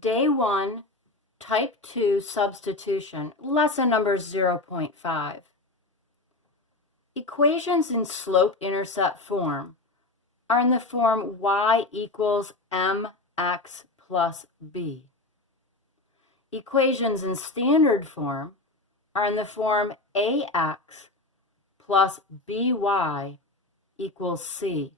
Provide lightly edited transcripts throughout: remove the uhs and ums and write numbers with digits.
Day 1, Type 2 Substitution, lesson number 0.5. Equations in slope-intercept form are in the form y equals mx plus b. Equations in standard form are in the form ax plus by equals c.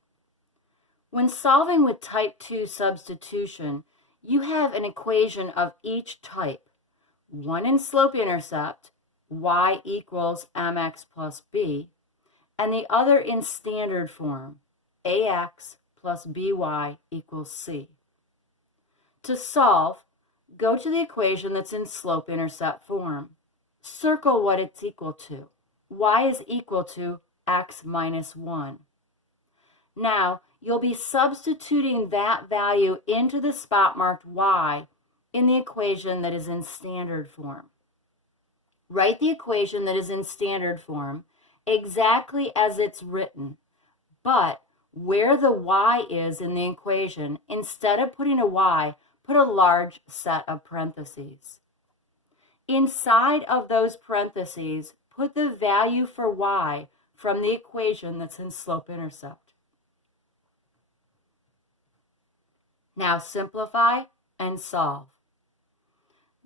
When solving with type 2 substitution, you have an equation of each type, one in slope-intercept, y equals mx plus b, and the other in standard form, ax plus by equals c. To solve, go to the equation that's in slope-intercept form. Circle what it's equal to. Y is equal to x minus 1. Now, you'll be substituting that value into the spot marked y in the equation that is in standard form. Write the equation that is in standard form exactly as it's written, but where the y is in the equation, instead of putting a y, put a large set of parentheses. Inside of those parentheses, put the value for y from the equation that's in slope-intercept. Now simplify and solve.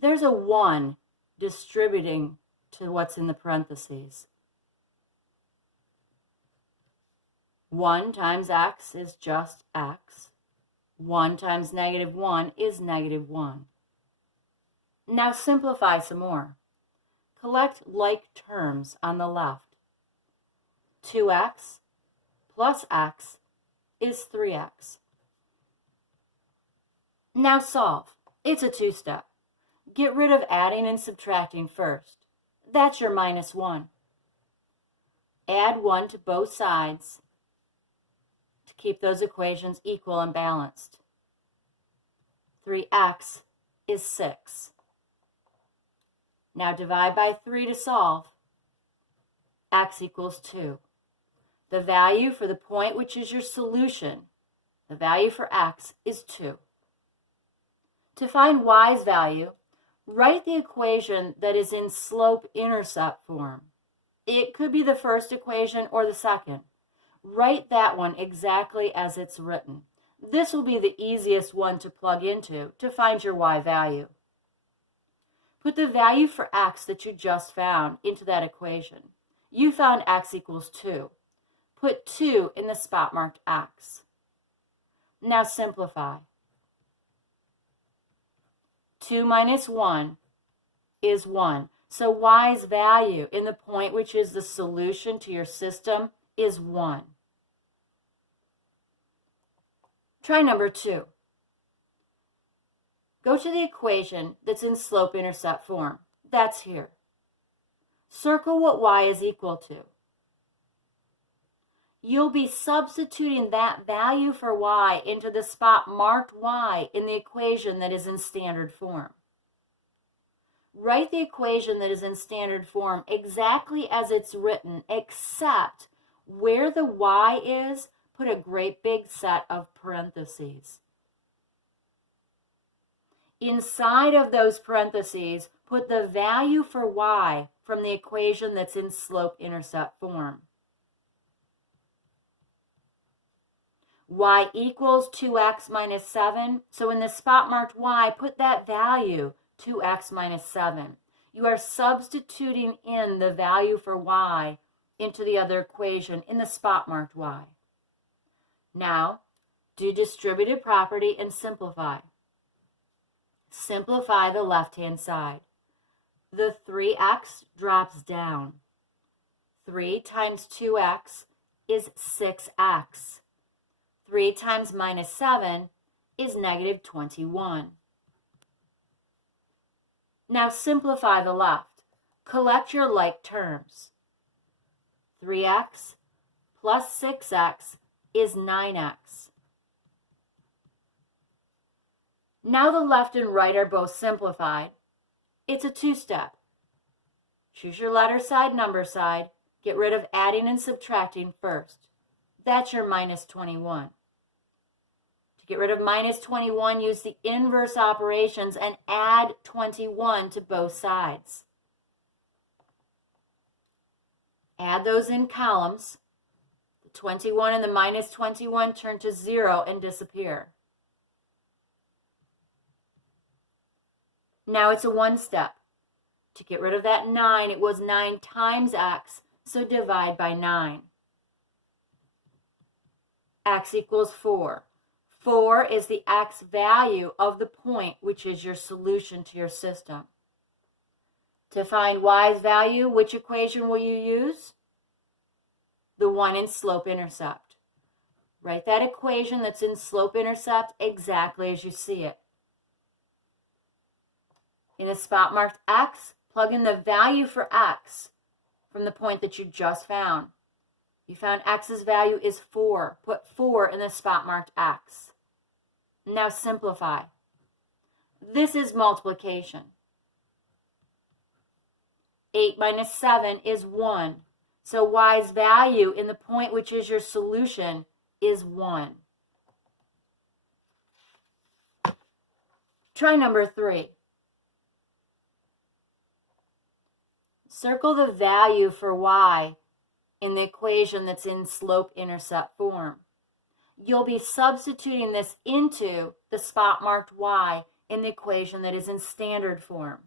There's a 1 distributing to what's in the parentheses. 1 times x is just x. 1 times negative 1 is negative 1. Now simplify some more. Collect like terms on the left. 2x plus x is 3x. Now solve. It's a two-step. Get rid of adding and subtracting first. That's your minus 1. Add 1 to both sides to keep those equations equal and balanced. 3x is 6. Now divide by 3 to solve. X equals 2. The value for the point which is your solution, the value for x, is 2. To find y's value, write the equation that is in slope-intercept form. It could be the first equation or the second. Write that one exactly as it's written. This will be the easiest one to plug into to find your y value. Put the value for x that you just found into that equation. You found x equals 2. Put 2 in the spot marked x. Now simplify. 2 minus 1 is 1. So y's value in the point which is the solution to your system is 1. Try number 2. Go to the equation that's in slope-intercept form. That's here. Circle what y is equal to. You'll be substituting that value for y into the spot marked y in the equation that is in standard form. Write the equation that is in standard form exactly as it's written, except where the y is, put a great big set of parentheses. Inside of those parentheses, put the value for y from the equation that's in slope-intercept form. Y equals 2x minus 7. So in the spot marked y, put that value, 2x minus 7. You are substituting in the value for y into the other equation in the spot marked y. Now, do distributive property and simplify. Simplify the left-hand side. The 3x drops down. 3 times 2x is 6x. 3 times minus 7 is negative 21. Now simplify the left. Collect your like terms. 3x plus 6x is 9x. Now the left and right are both simplified. It's a two-step. Choose your letter side, number side. Get rid of adding and subtracting first. That's your minus 21. To get rid of minus 21, use the inverse operations and add 21 to both sides. Add those in columns. The 21 and the minus 21 turn to 0 and disappear. Now it's a one step. To get rid of that 9, it was 9 times x, so divide by 9. X equals 4. 4 is the x value of the point, which is your solution to your system. To find y's value, which equation will you use? The one in slope-intercept. Write that equation that's in slope-intercept exactly as you see it. In the spot marked x, plug in the value for x from the point that you just found. You found x's value is 4. Put 4 in the spot marked x. Now simplify. This is multiplication. 8 minus 7 is 1. So y's value in the point which is your solution is 1. Try number 3. Circle the value for y in the equation that's in slope-intercept form. You'll be substituting this into the spot marked y in the equation that is in standard form.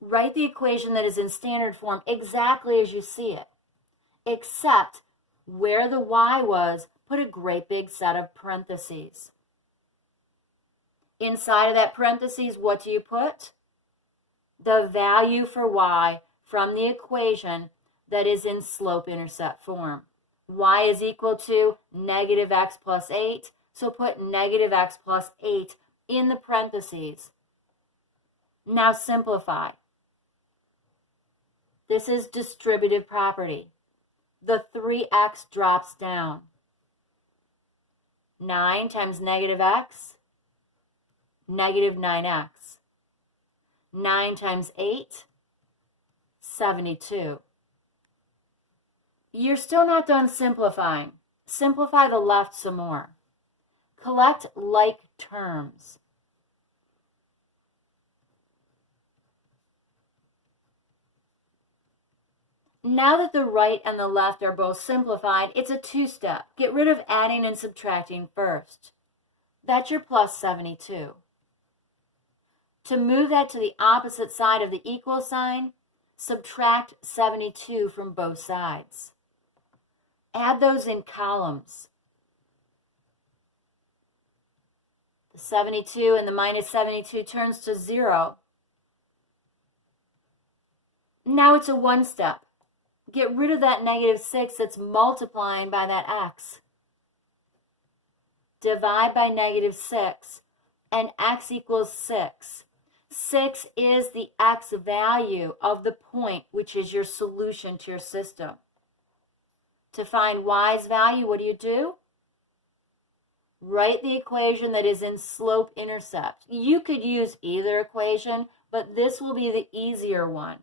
Write the equation that is in standard form exactly as you see it, except where the y was, put a great big set of parentheses. Inside of that parentheses, what do you put? The value for y from the equation that is in slope-intercept form. Y is equal to negative x plus 8, so put negative x plus 8 in the parentheses. Now simplify. This is distributive property. The 3x drops down. 9 times negative x, negative 9x. 9 times 8, 72. You're still not done simplifying. Simplify the left some more. Collect like terms. Now that the right and the left are both simplified, it's a two-step. Get rid of adding and subtracting first. That's your plus 72. To move that to the opposite side of the equal sign, subtract 72 from both sides. Add those in columns. The 72 and the minus 72 turns to 0. Now it's a one step. Get rid of that negative 6 that's multiplying by that x. Divide by negative 6, and x equals 6. 6 is the x value of the point, which is your solution to your system. To find y's value, what do? Write the equation that is in slope-intercept. You could use either equation, but this will be the easier one.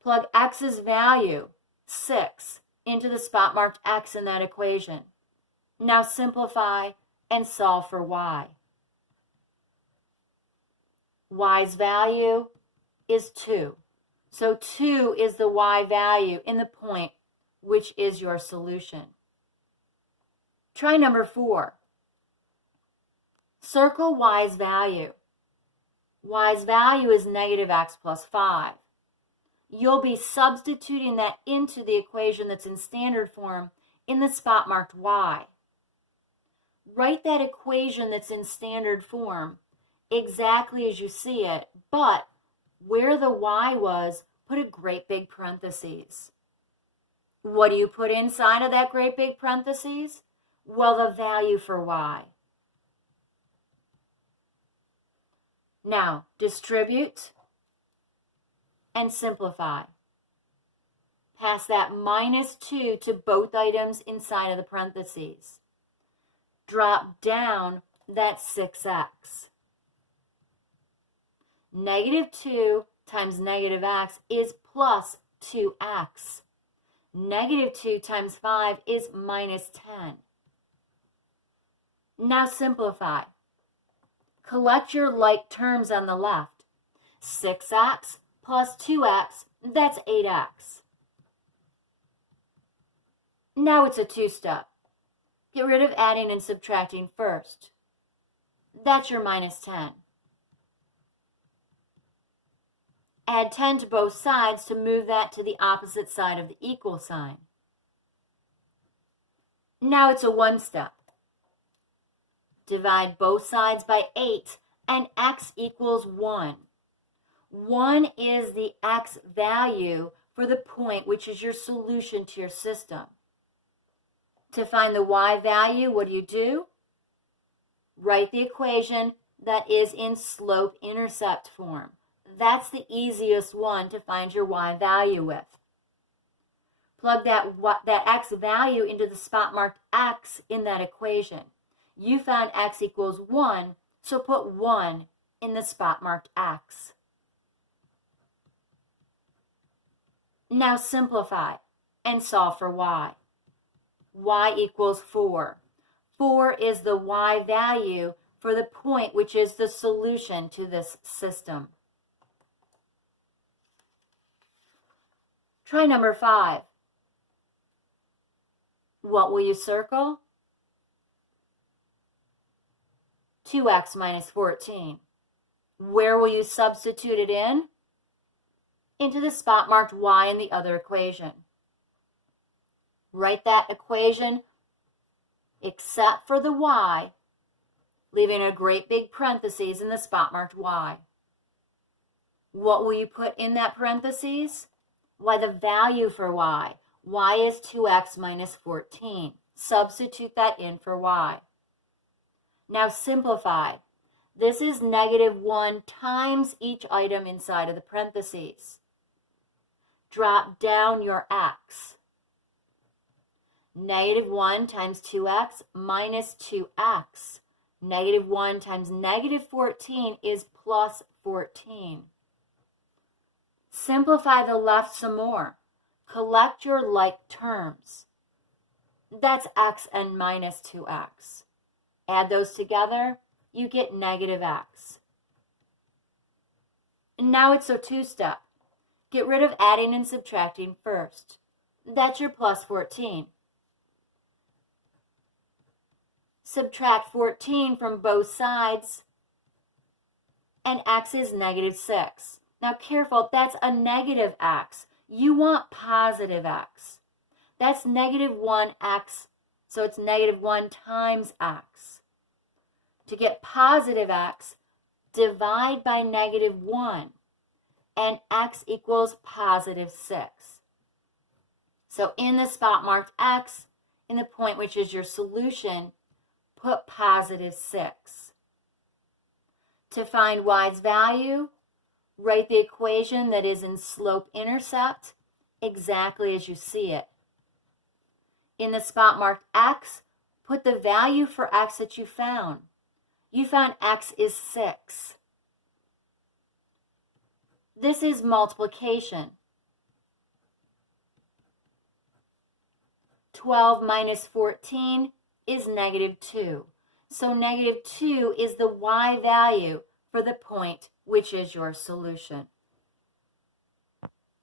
Plug x's value, 6, into the spot marked x in that equation. Now simplify and solve for y. Y's value is 2. So 2 is the y value in the point, which is your solution. Try number 4. Circle y's value. Y's value is negative x plus 5. You'll be substituting that into the equation that's in standard form in the spot marked y. Write that equation that's in standard form exactly as you see it, but where the y was, put a great big parentheses. What do you put inside of that great big parentheses? Well, the value for y. Now, distribute and simplify. Pass that minus 2 to both items inside of the parentheses. Drop down that 6x. Negative 2 times negative x is plus 2x. Negative 2 times 5 is minus 10. Now simplify. Collect your like terms on the left. 6x plus 2x, that's 8x. Now it's a two-step. Get rid of adding and subtracting first. That's your minus 10. Add 10 to both sides to move that to the opposite side of the equal sign. Now it's a one-step. Divide both sides by 8 and x equals 1. 1 is the x value for the point which is your solution to your system. To find the y value, what do? Write the equation that is in slope-intercept form. That's the easiest one to find your y value with. Plug that x value into the spot marked x in that equation. You found x equals 1, so put 1 in the spot marked x. Now simplify and solve for y. Y equals 4. 4 is the y value for the point which is the solution to this system. Try number 5. What will you circle? 2x minus 14. Where will you substitute it in? Into the spot marked y in the other equation. Write that equation except for the y, leaving a great big parentheses in the spot marked y. What will you put in that parentheses? Why, the value for y. Y is 2x minus 14. Substitute that in for y. Now simplify. This is negative 1 times each item inside of the parentheses. Drop down your x. Negative 1 times 2x minus 2x. Negative 1 times negative 14 is plus 14. Simplify the left some more. Collect your like terms. That's x and minus 2x. Add those together, you get negative x. And now it's a two-step. Get rid of adding and subtracting first. That's your plus 14. Subtract 14 from both sides, and x is negative 6. Now careful, that's a negative x. You want positive x. That's negative 1x, so it's negative 1 times x. To get positive x, divide by negative 1, and x equals positive 6. So in the spot marked x, in the point which is your solution, put positive 6. To find y's value, write the equation that is in slope-intercept exactly as you see it. In the spot marked x, put the value for x that you found. You found x is 6. This is multiplication. 12 minus 14 is negative 2. So negative 2 is the y value for the point which is your solution.